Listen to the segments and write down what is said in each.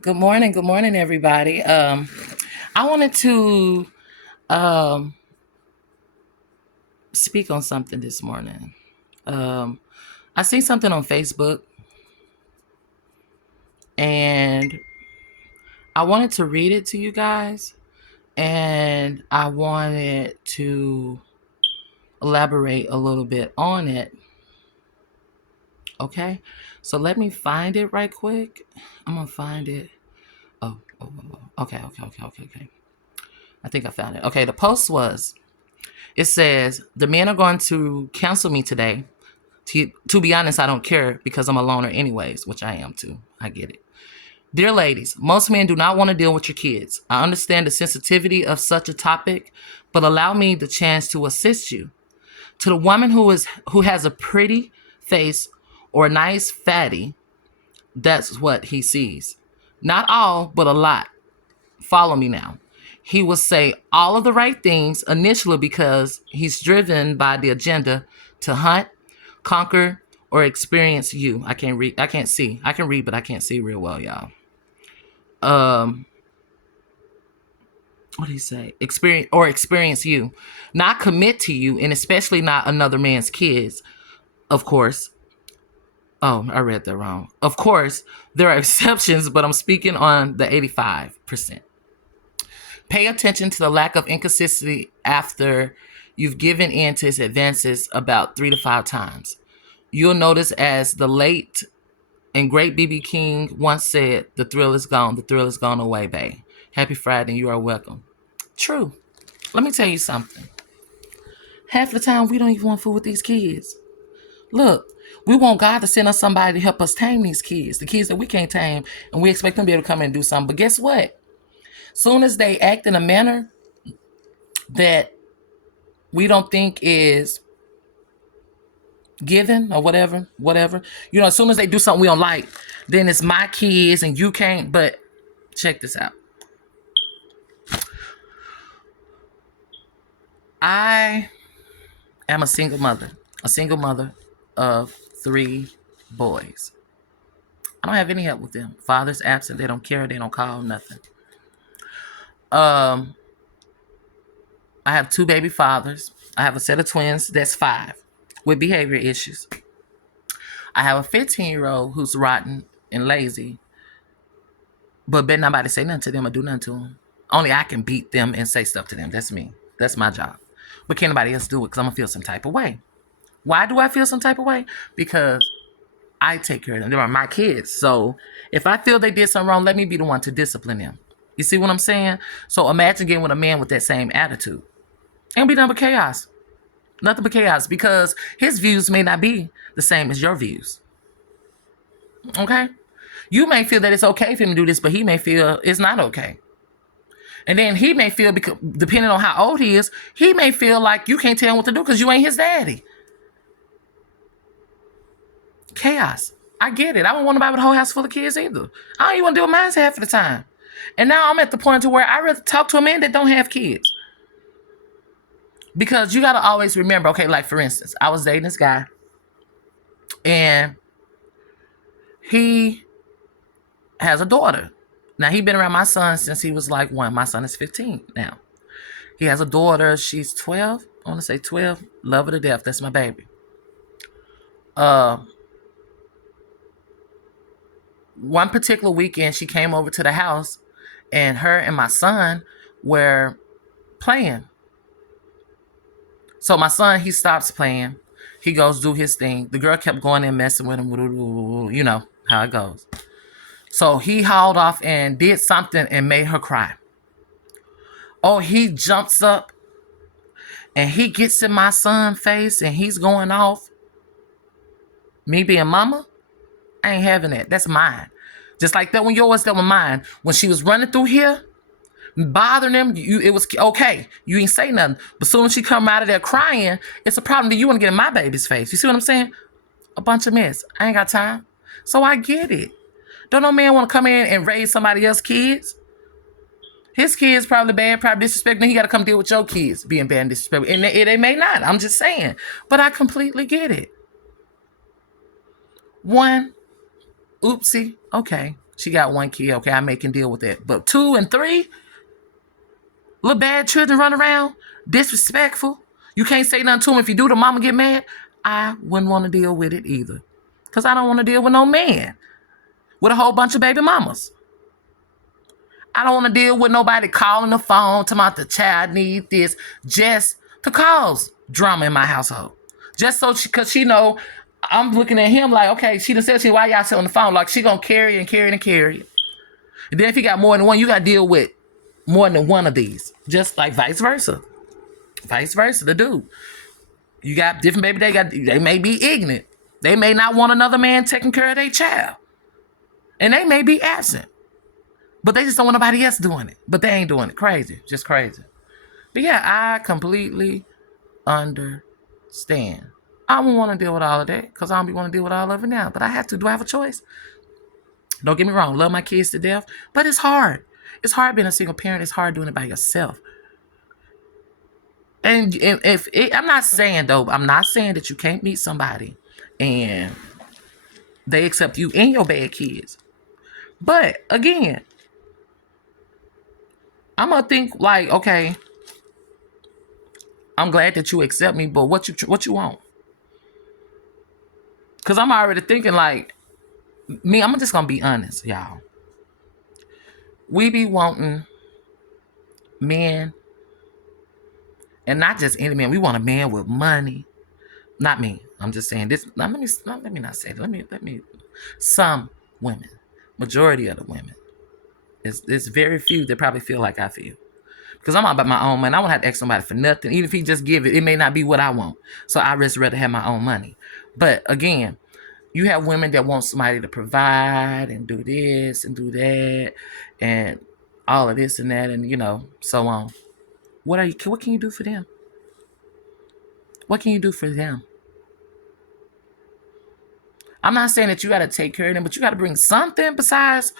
Good morning, everybody. I wanted to um, speak on something this morning. Um, I seen something on Facebook, and I wanted to read it to you guys, and I wanted to elaborate a little bit on it. Okay, so let me find it right quick. I'm gonna find it. Okay. I think I found it. Okay, the post was. It says the men are going to cancel me today. To be honest, I don't care because I'm a loner anyways, which I am too. I get it. Dear ladies, most men do not want to deal with your kids. I understand the sensitivity of such a topic, but allow me the chance to assist you. To the woman who has a pretty face or a nice fatty, that's what he sees. Not all, but a lot. Follow me now. He will say all of the right things initially because he's driven by the agenda to hunt, conquer, or experience you. I can't read. I can't see. I can read, but I can't see real well, y'all. Um, what do you say? Experience you, not commit to you, and especially not another man's kids. Of course. Oh, I read that wrong. Of course, there are exceptions, but I'm speaking on the 85%. Pay attention to the lack of inconsistency after you've given in to his advances about 3 to 5 times. You'll notice, as the late and great BB King once said, the thrill is gone. The thrill is gone away, babe. Happy Friday, and you are welcome. True. Let me tell you something. Half the time, we don't even want food with these kids. Look, we want God to send us somebody to help us tame these kids, the kids that we can't tame, and we expect them to be able to come in and do something. But guess what? Soon as they act in a manner that we don't think is given or whatever. As soon as they do something we don't like, then it's my kids and you can't. But check this out. I am a single mother of 3 boys. I don't have any help with them. Father's absent. They don't care. They don't call, nothing. Um, I have 2 baby fathers. I have a set of twins that's 5 with behavior issues. I have a 15-year-old who's rotten and lazy, but better nobody say nothing to them or do nothing to them. Only I can beat them and say stuff to them. That's me. That's my job. But can't nobody else do it because I'm going to feel some type of way. Why do I feel some type of way? Because I take care of them. They are my kids. So if I feel they did something wrong, let me be the one to discipline them. You see what I'm saying? So imagine getting with a man with that same attitude. And be nothing but chaos. Nothing but chaos because his views may not be the same as your views. Okay? You may feel that it's okay for him to do this, but he may feel it's not okay. And then he may feel, because depending on how old he is, he may feel like you can't tell him what to do because you ain't his daddy. Chaos. I get it. I don't want to buy with a whole house full of kids either. I don't even want to deal with mine half of the time. And now I'm at the point to where I rather talk to a man that don't have kids. Because you got to always remember, okay, like for instance, I was dating this guy and he has a daughter. Now, he been around my son since he was like 1. My son is 15 now. He has a daughter. She's 12. I want to say 12. Love her to death. That's my baby. One particular weekend, she came over to the house, and her and my son were playing. So my son, he stops playing. He goes do his thing. The girl kept going and messing with him. You know how it goes. So he hauled off and did something and made her cry. Oh, he jumps up and he gets in my son's face and he's going off. Me being mama, I ain't having that. That's mine. Just like that when yours, that was mine. When she was running through here, bothering him, it was okay. You ain't say nothing. But soon as she come out of there crying, it's a problem that you want to get in my baby's face. You see what I'm saying? A bunch of mess. I ain't got time. So I get it. Don't no man want to come in and raise somebody else's kids? His kids probably bad, probably disrespecting. He got to come deal with your kids being bad and disrespectful. And it may not. I'm just saying. But I completely get it. One, oopsie. Okay. She got 1 kid. Okay, I can deal with that. But 2 and 3, little bad children run around, disrespectful. You can't say nothing to them. If you do, the mama get mad. I wouldn't want to deal with it either. Because I don't want to deal with no man with a whole bunch of baby mamas. I don't want to deal with nobody calling the phone, talking about the child need this, just to cause drama in my household. Just so because she know I'm looking at him like, okay, she done said to me, why y'all still on the phone? Like, she gonna carry and carry and carry. And then if you got more than one, you got to deal with more than one of these. Just like vice versa. Vice versa, the dude. You got different baby, they may be ignorant. They may not want another man taking care of their child. And they may be absent. But they just don't want nobody else doing it. But they ain't doing it. Crazy. Just crazy. But yeah, I completely understand. I don't want to deal with all of that because I don't be want to deal with all of it now. But I have to. Do I have a choice? Don't get me wrong. Love my kids to death. But it's hard. It's hard being a single parent. It's hard doing it by yourself. And if it, I'm not saying that you can't meet somebody and they accept you and your bad kids. But again, I'm gonna think like, okay, I'm glad that you accept me, but what you want? Cause I'm already thinking like me. I'm just gonna be honest, y'all. We be wanting men, and not just any man. We want a man with money. Not me. I'm just saying this. Let me not say it. Let me. Some women, majority of the women, it's very few that probably feel like I feel. Because I'm all about my own money. I won't have to ask somebody for nothing. Even if he just give it, it may not be what I want. So I just rather have my own money. But again, you have women that want somebody to provide and do this and do that and all of this and that and, so on. What can you do for them? What can you do for them? I'm not saying that you got to take care of them, but you got to bring something besides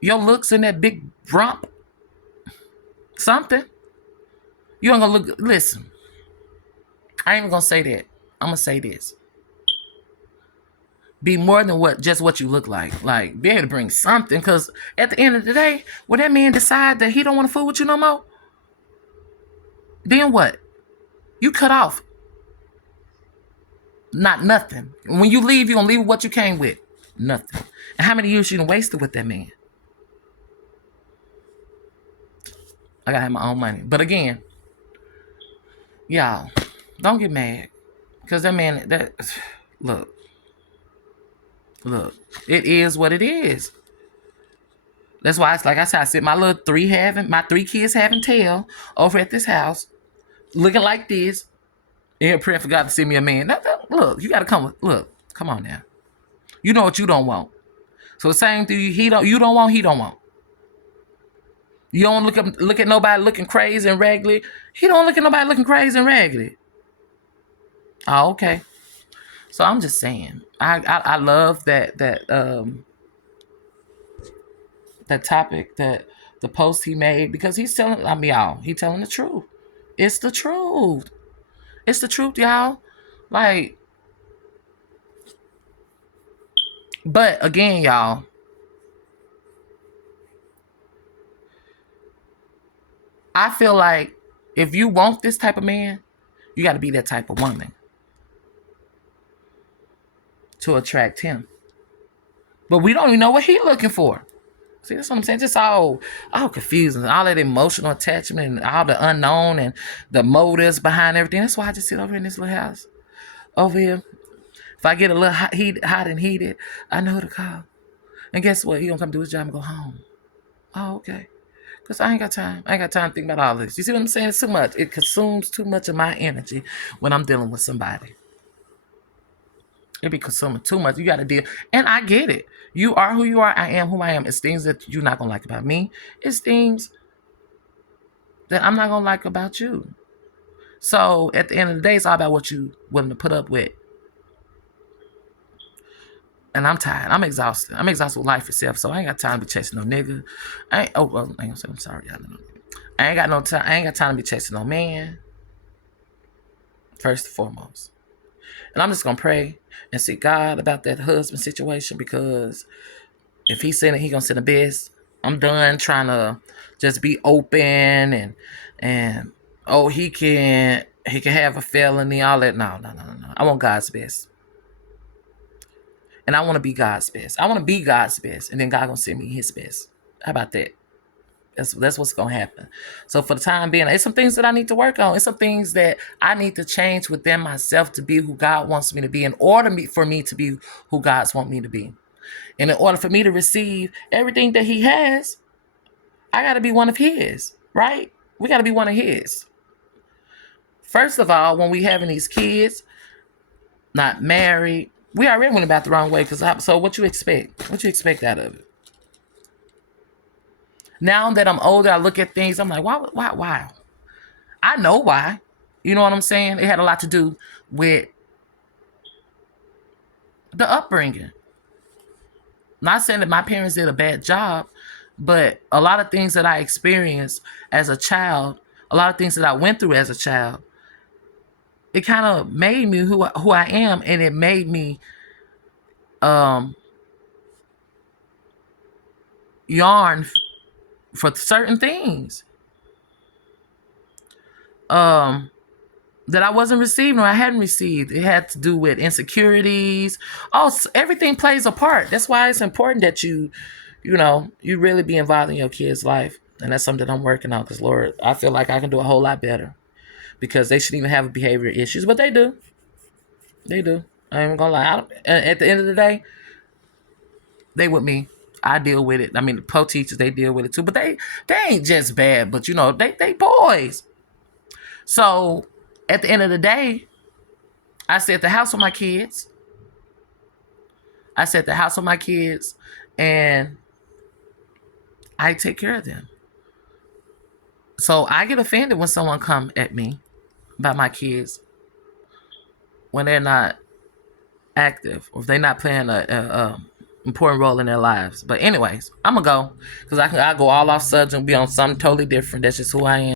your looks and that big rump. Something. You ain't gonna look. Listen, I ain't even gonna say that. I'm gonna say this. Be more than just what you look like. Like, be able to bring something. Because at the end of the day, when that man decide that he don't want to fool with you no more, then what? You cut off. Not nothing. When you leave, you're gonna leave with what you came with. Nothing. And how many years you done wasted with that man? I gotta have my own money. But again, y'all, don't get mad. Because that man, look, it is what it is. That's why it's like I said, I sit my little my 3 kids having tail over at this house, looking like this, and praying for God to send me a man. Look, you gotta come on now. You know what you don't want. So the same thing you don't want, he don't want. You don't look at nobody looking crazy and raggedy. He don't look at nobody looking crazy and raggedy. Oh, okay. So I'm just saying, I love that topic, that the post he made, because he's telling the truth. It's the truth. It's the truth, y'all. Like, but again, y'all, I feel like if you want this type of man, you got to be that type of woman to attract him. But we don't even know what he's looking for. See, that's what I'm saying. Just all confusing, all that emotional attachment and all the unknown and the motives behind everything. That's why I just sit over in this little house over here. If I get a little hot and heated, I know who to call. And guess what? He gonna come do his job and go home. Oh, okay. Because I ain't got time. I ain't got time to think about all this. You see what I'm saying? It's too much. It consumes too much of my energy when I'm dealing with somebody. It be consuming too much. You got to deal. And I get it. You are who you are. I am who I am. It's things that you're not going to like about me. It's things that I'm not going to like about you. So at the end of the day, it's all about what you willing to put up with. And I'm tired. I'm exhausted. I'm exhausted with life itself. So I ain't got time to be chasing no nigga. I ain't gonna say I'm sorry. I ain't got no time. I ain't got time to be chasing no man. First and foremost. And I'm just gonna pray and seek God about that husband situation, because If he send it, he gonna send the best. I'm done trying to just be open and oh he can have a felony, all that. No. I want God's best. And I want to be God's best. I want to be God's best. And then God gonna send me his best. How about that? That's what's gonna happen. So for the time being, it's some things that I need to work on. It's some things that I need to change within myself to be who God wants me to be, in order for me to be who God's want me to be. And in order for me to receive everything that he has, I gotta be one of his, right? We gotta be one of his. First of all, when we having these kids, not married, we already went about the wrong way. So what you expect? What you expect out of it? Now that I'm older, I look at things, I'm like, why? I know why. You know what I'm saying? It had a lot to do with the upbringing. Not saying that my parents did a bad job, but a lot of things that I experienced as a child, a lot of things that I went through as a child, it kind of made me who I am, and it made me yarn for certain things that I wasn't receiving, or I hadn't received. It had to do with insecurities. Everything plays a part. That's why it's important that you really be involved in your kid's life. And that's something that I'm working on, because Lord, I feel like I can do a whole lot better, because they shouldn't even have behavioral issues, but they do. They do. I ain't gonna lie. At the end of the day, they with me. I deal with it. I mean, the co-teachers, they deal with it too, but they ain't just bad, but they boys. So at the end of the day, I stay at the house with my kids. And I take care of them. So I get offended when someone come at me about my kids when they're not active, or if they're not playing a important role in their lives. But anyways, I'm gonna go, because I go all off subject and be on something totally different. That's just who I am.